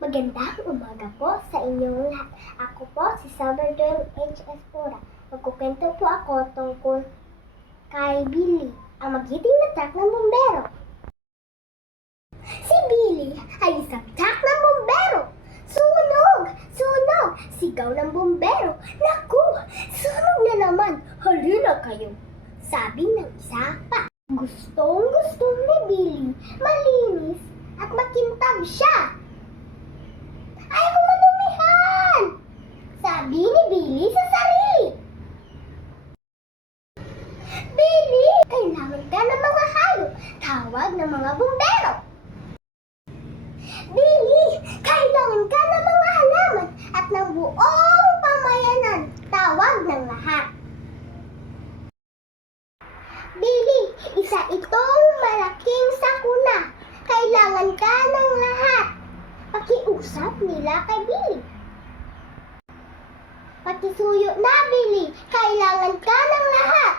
Magandang umaga po sa inyong lahat. Ako po si Salvador H. Espora. Magkukwento po ako tungkol kay Billy, ang magiting na truck ng bombero. Si Billy ay isang truck ng bombero. Sunog! Sunog! Sigaw ng bombero. Naku! Sunog na naman! Halina kayo! Sabi ng isa pa. Gustong gustong ni Billy malinis at makintab siya. Billy sa sarili. Billy, kailangan ka ng mga hayop. Tawag ng mga bumbero. Billy, kailangan ka ng mga halaman at ng buong pamayanan. Tawag ng lahat. Billy, isa itong malaking sakuna. Kailangan ka ng lahat. Pakiusap nila kay Billy. Pakisuyo na, Billy. Kailangan ka ng lahat.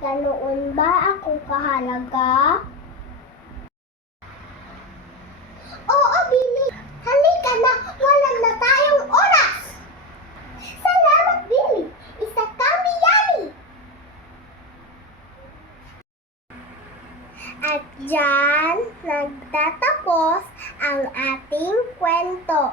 Ganoon ba ako kahalaga? Oo, Billy. Halika na. Walang na tayong oras. Salamat, Billy. Isa kang biyani. At dyan nagtatapos ang ating kwento.